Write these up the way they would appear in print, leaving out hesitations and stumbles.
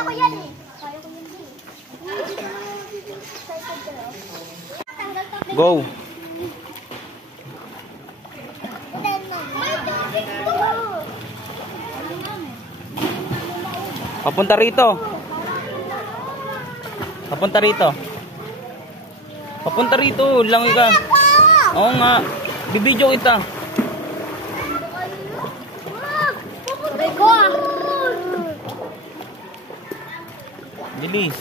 Kaya ko yan eh. Kaya ko yan eh. Go. Papunta rito. Papunta rito. Papunta rito. Langoy ka. Oo nga. Bibidyo kita. Bilis.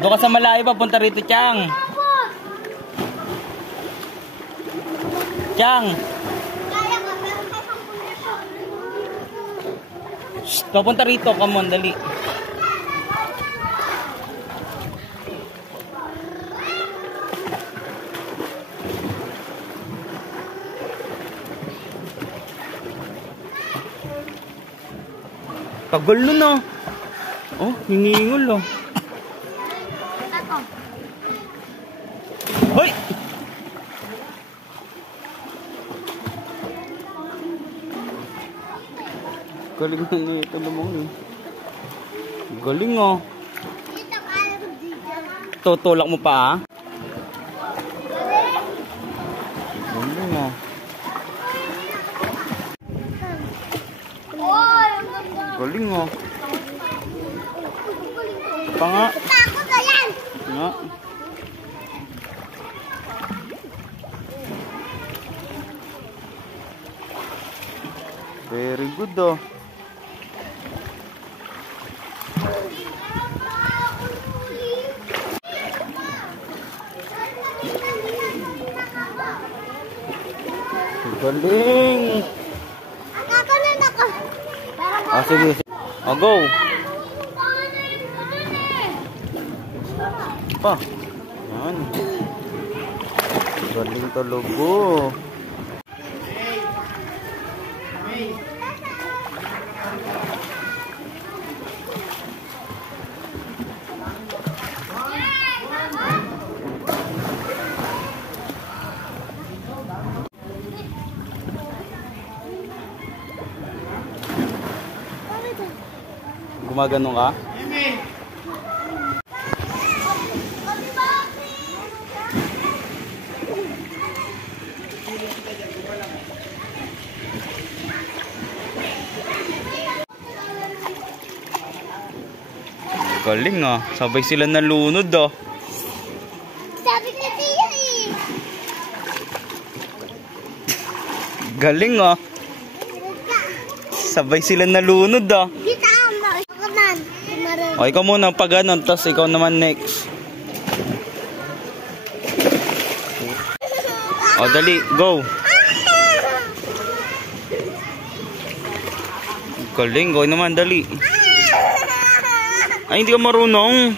Doon ka sa malayo, papunta rito, Chang. Chang. Shh, papunta rito, come on, dali. Tagal nun ah. Oh, hingingol oh. Hoy! Galing na nito namang eh. Galing oh. Tutulak mo pa ah. Galing oh. Galing oh. Pa nga. Takot na yan! Nga. Very good oh. Galing. Nakakanan ako. Ah, sige. Oh, go. Pa. Yan. Galing talaga. Gumagano ka? Galing ah. Sabay sila nalunod ah. Sabi ko siya eh. Galing ah. Sabay sila nalunod ah. Kita mo. Kanan. O, ikaw muna pag ganon, tapos ikaw naman next. O, dali, go. Galing, go naman, dali. Ay, hindi ka marunong.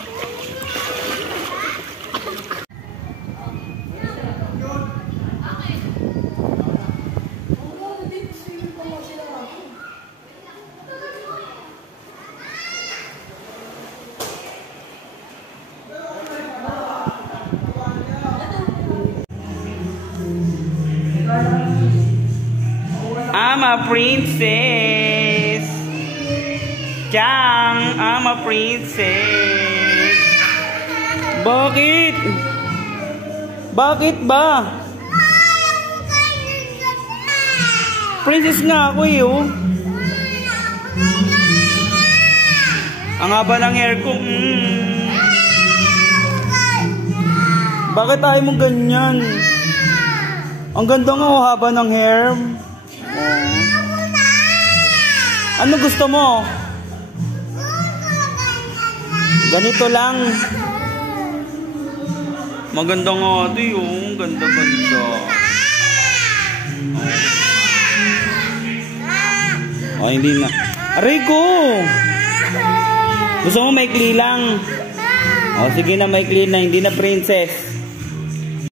I'm a princess. Chang, I'm a princess. Bakit? Bakit ba? Princess nga ako eh, oh. Ang haba ng hair ko. Bakit tayo mo ganyan? Ang ganda nga, oh, haba ng hair. Ano gusto mo? Ganito lang. Maganda nga ito yung ganda-ganda. Oh, hindi na. Aray ko! Gusto mo maikli lang? Oh, sige na, maikli na. Hindi na princess.